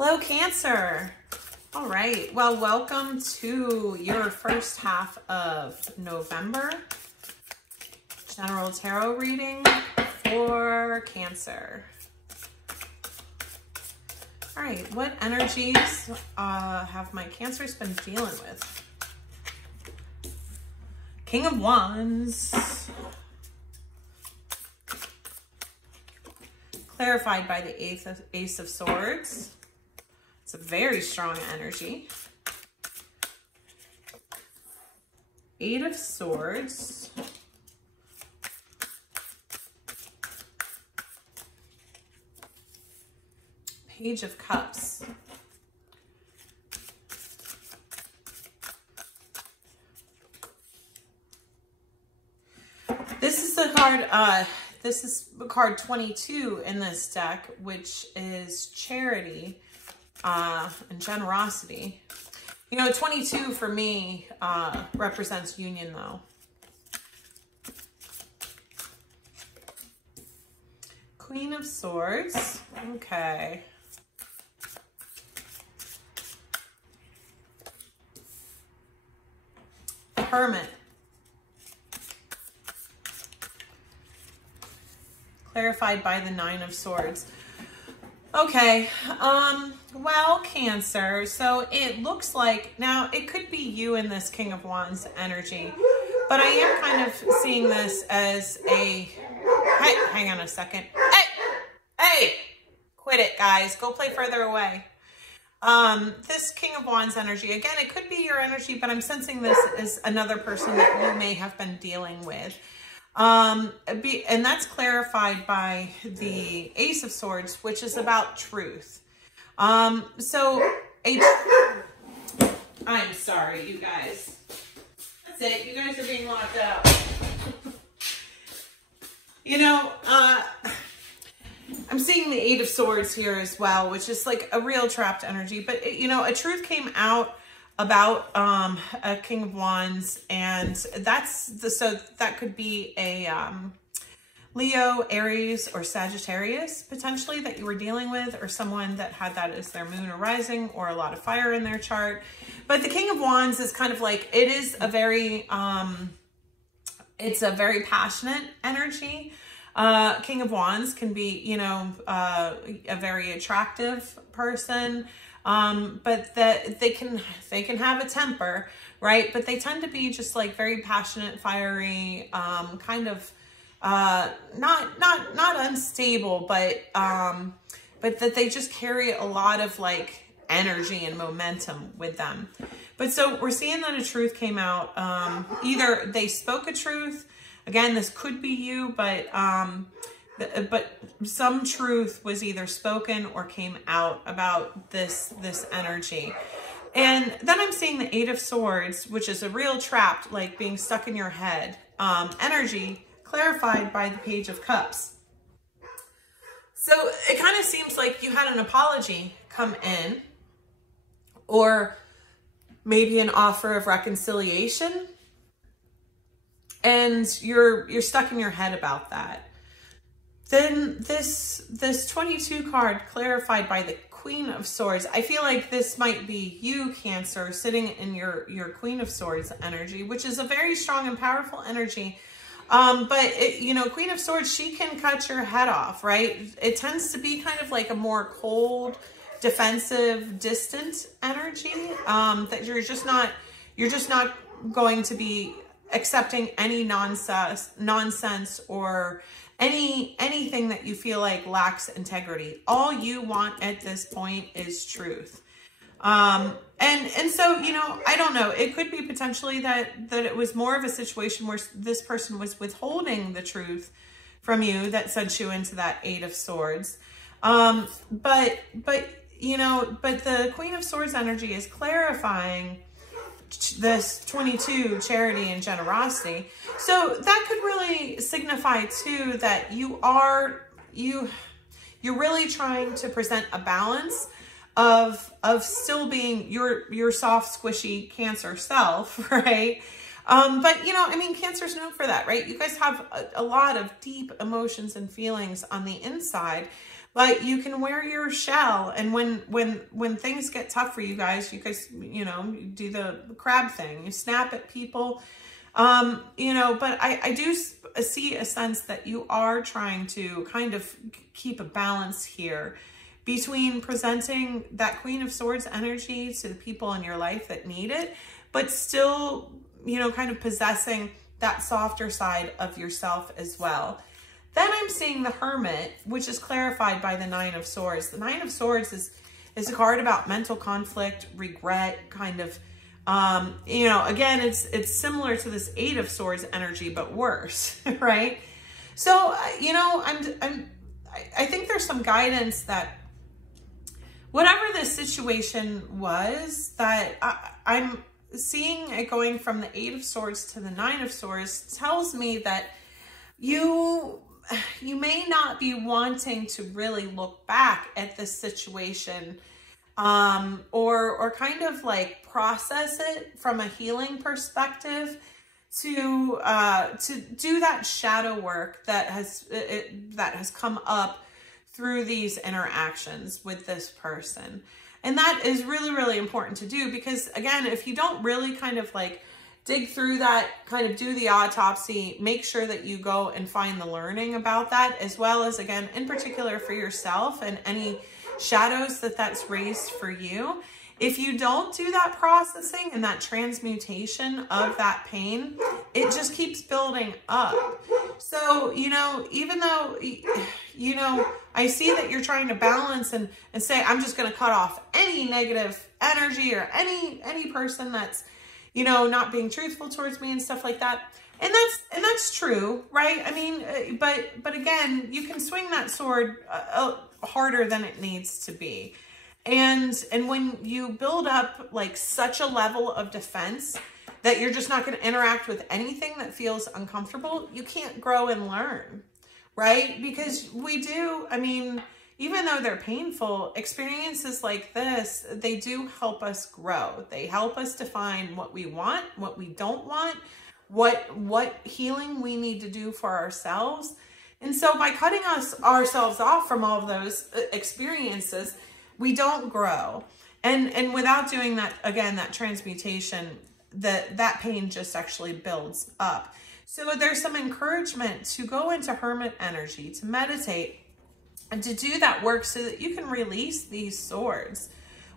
Hello, Cancer. All right. Well, welcome to your first half of November general tarot reading for Cancer. All right. What energies have my Cancers been dealing with? King of Wands. Clarified by the Ace of Swords. It's a very strong energy. Eight of Swords. Page of Cups. This is the card, this is card 22 in this deck, which is charity and generosity. You know, 22 for me represents union though. Queen of Swords. Okay. Hermit. Clarified by the Nine of Swords. Okay, well, Cancer, so it looks like, now it could be you in this King of Wands energy, but I am kind of seeing this as a, hey, hang on a second. Hey, quit it, guys. Go play further away. This King of Wands energy, again, it could be your energy, but I'm sensing this as another person that you may have been dealing with. And that's clarified by the Ace of Swords, which is about truth. I'm sorry, you guys. That's it. You guys are being locked out. You know, I'm seeing the Eight of Swords here as well, which is like a real trapped energy. But, you know, a truth came out about a King of Wands, and so that could be a Leo, Aries, or Sagittarius potentially that you were dealing with, or someone that had that as their moon or rising, or a lot of fire in their chart. But the King of Wands is kind of like, it is a very it's a very passionate energy. King of Wands can be, you know, a very attractive person. But they can have a temper, right? But they tend to be just like very passionate, fiery, kind of, not unstable, but that they just carry a lot of like energy and momentum with them. But so we're seeing that a truth came out. Either they spoke a truth, again, this could be you, but some truth was either spoken or came out about this energy. And then I'm seeing the Eight of Swords, which is a real trapped, like being stuck in your head energy, clarified by the Page of Cups. So it kind of seems like you had an apology come in, or maybe an offer of reconciliation, and you're stuck in your head about that. Then this 22 card clarified by the Queen of Swords. I feel like this might be you, Cancer, sitting in your Queen of Swords energy, which is a very strong and powerful energy. You know, Queen of Swords, she can cut your head off, right? It tends to be kind of like a more cold, defensive, distant energy, that you're just not going to be accepting any nonsense or anything that you feel like lacks integrity. All you want at this point is truth. And so, you know, I don't know, it could be potentially that it was more of a situation where this person was withholding the truth from you that sent you into that Eight of Swords. But you know, but the Queen of Swords energy is clarifying this 22 charity and generosity. So that could really signify too that you're really trying to present a balance of still being your soft, squishy Cancer self, right? But you know, I mean, Cancer's known for that, right? You guys have a lot of deep emotions and feelings on the inside. But you can wear your shell, and when things get tough for you guys, you know, you do the crab thing, you snap at people, you know. But I do see a sense that you are trying to kind of keep a balance here between presenting that Queen of Swords energy to the people in your life that need it, but still, you know, kind of possessing that softer side of yourself as well. Then I'm seeing the Hermit, which is clarified by the Nine of Swords. The Nine of Swords is a card about mental conflict, regret, kind of, you know, again, it's similar to this Eight of Swords energy, but worse, right? So, you know, I think there's some guidance that whatever this situation was, that I'm seeing it going from the Eight of Swords to the Nine of Swords tells me that you may not be wanting to really look back at this situation, or kind of like process it from a healing perspective to do that shadow work that has come up through these interactions with this person. And that is really, really important to do, because again, if you don't really kind of like dig through that, kind of do the autopsy, make sure that you go and find the learning about that, as well as, again, in particular for yourself and any shadows that's raised for you. If you don't do that processing and that transmutation of that pain, it just keeps building up. So, you know, even though, you know, I see that you're trying to balance and say, I'm just going to cut off any negative energy or any person that's, you know, not being truthful towards me and stuff like that. And that's true, right? I mean, but again, you can swing that sword harder than it needs to be. And when you build up like such a level of defense that you're just not going to interact with anything that feels uncomfortable, you can't grow and learn, right? Because we do, I mean, even though they're painful, experiences like this, they do help us grow. They help us define what we want, what we don't want, what healing we need to do for ourselves. And so by cutting ourselves off from all of those experiences, we don't grow. And without doing that, again, that transmutation, that pain just actually builds up. So there's some encouragement to go into Hermit energy, to meditate, and to do that work so that you can release these swords.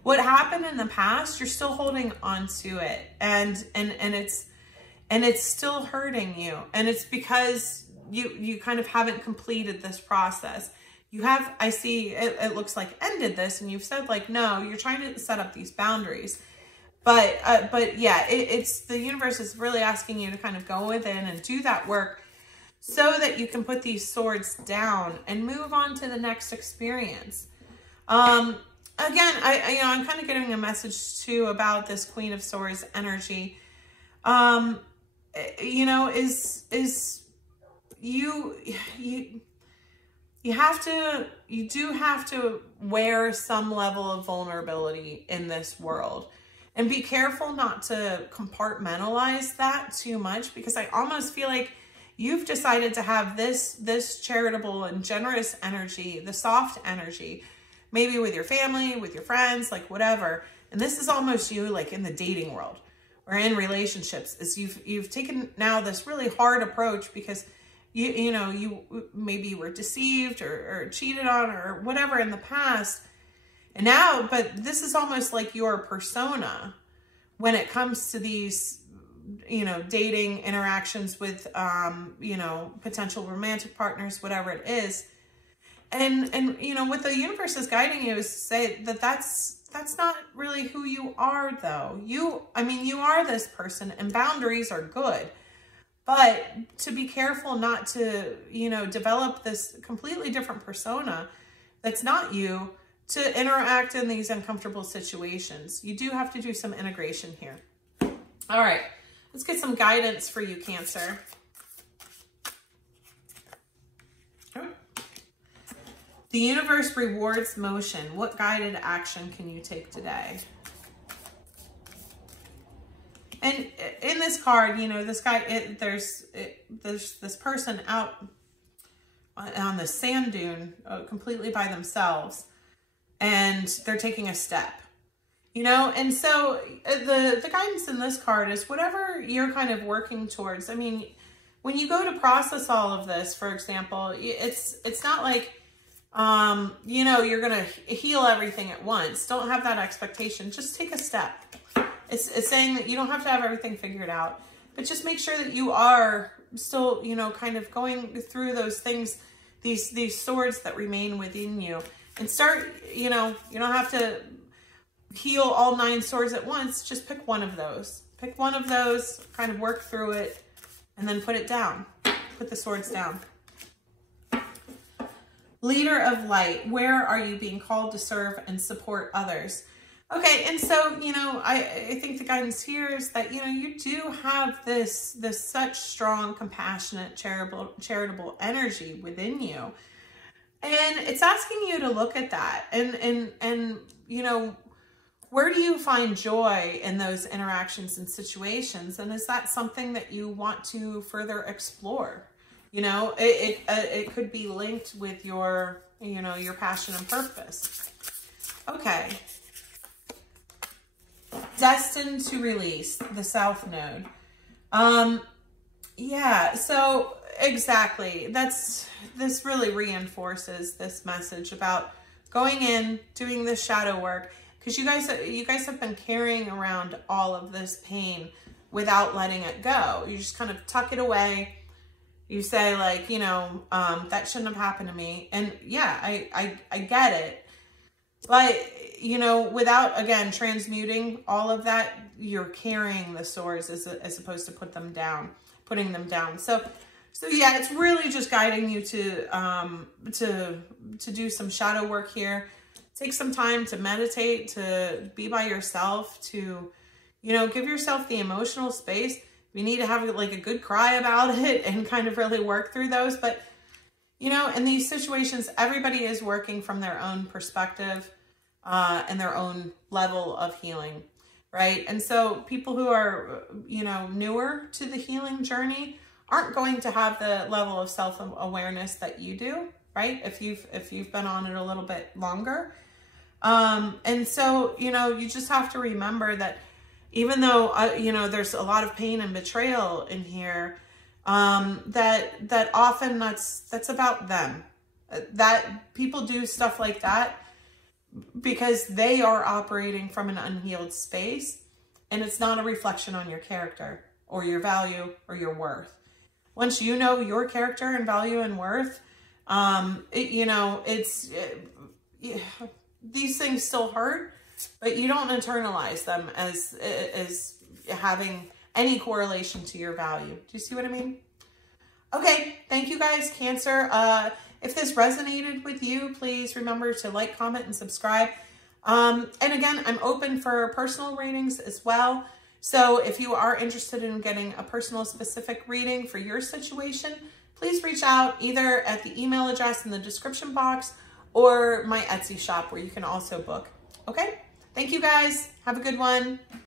What happened in the past, you're still holding on to it, and it's still hurting you. And it's because you kind of haven't completed this process. You have, I see, it looks like ended this, and you've said like, no, you're trying to set up these boundaries. But yeah, it's the universe is really asking you to kind of go within and do that work so that you can put these swords down and move on to the next experience. Again, I'm kind of getting a message too about this Queen of Swords energy. You know, you do have to wear some level of vulnerability in this world, and be careful not to compartmentalize that too much, because I almost feel like you've decided to have this charitable and generous energy, the soft energy, maybe with your family, with your friends, like whatever. And this is almost you like in the dating world or in relationships, is you've taken now this really hard approach because you know, you maybe were deceived or cheated on or whatever in the past. And now, but this is almost like your persona when it comes to these, you know, dating interactions with, you know, potential romantic partners, whatever it is. And, you know, what the universe is guiding you is to say that that's not really who you are though. I mean, you are this person, and boundaries are good, but to be careful not to, you know, develop this completely different persona that's not you to interact in these uncomfortable situations. You do have to do some integration here. All right, let's get some guidance for you, Cancer. The universe rewards motion. What guided action can you take today? And in this card, you know, this guy, there's this person out on the sand dune completely by themselves, and they're taking a step, you know? And so the guidance in this card is whatever you're kind of working towards. I mean, when you go to process all of this, for example, it's not like, you know, you're going to heal everything at once. Don't have that expectation. Just take a step. It's saying that you don't have to have everything figured out, but just make sure that you are still, you know, kind of going through those things, these swords that remain within you, and start, you know, you don't have to heal all 9 swords at once. Just pick one of those. Pick one of those, kind of work through it, and then put it down. Put the swords down. Leader of light, where are you being called to serve and support others? Okay, and so, you know, I think the guidance here is that, you know, you do have this such strong, compassionate, charitable energy within you. And it's asking you to look at that and you know, where do you find joy in those interactions and situations? And is that something that you want to further explore? You know, it could be linked with your, you know, your passion and purpose. Okay. Destined to release, the South Node. Yeah, so exactly. This really reinforces this message about going in, doing the shadow work, because you guys have been carrying around all of this pain without letting it go. You just kind of tuck it away. You say, like, you know, that shouldn't have happened to me. And yeah, I get it. But, you know, without, again, transmuting all of that, you're carrying the swords as opposed to putting them down. So yeah, it's really just guiding you to do some shadow work here. Take some time to meditate, to be by yourself, to, you know, give yourself the emotional space. You need to have like a good cry about it and kind of really work through those. But, you know, in these situations, everybody is working from their own perspective and their own level of healing, right? And so people who are, you know, newer to the healing journey aren't going to have the level of self-awareness that you do, right? If you've been on it a little bit longer. And so, you know, you just have to remember that even though, you know, there's a lot of pain and betrayal in here, that often that's about them. That people do stuff like that because they are operating from an unhealed space, and it's not a reflection on your character or your value or your worth. Once you know your character and value and worth, you know, these things still hurt, but you don't internalize them as having any correlation to your value. Do you see what I mean? Okay, thank you guys, Cancer. If this resonated with you, please remember to like, comment, and subscribe. And again, I'm open for personal readings as well. So if you are interested in getting a personal specific reading for your situation, please reach out either at the email address in the description box or my Etsy shop where you can also book. Okay? Thank you guys. Have a good one.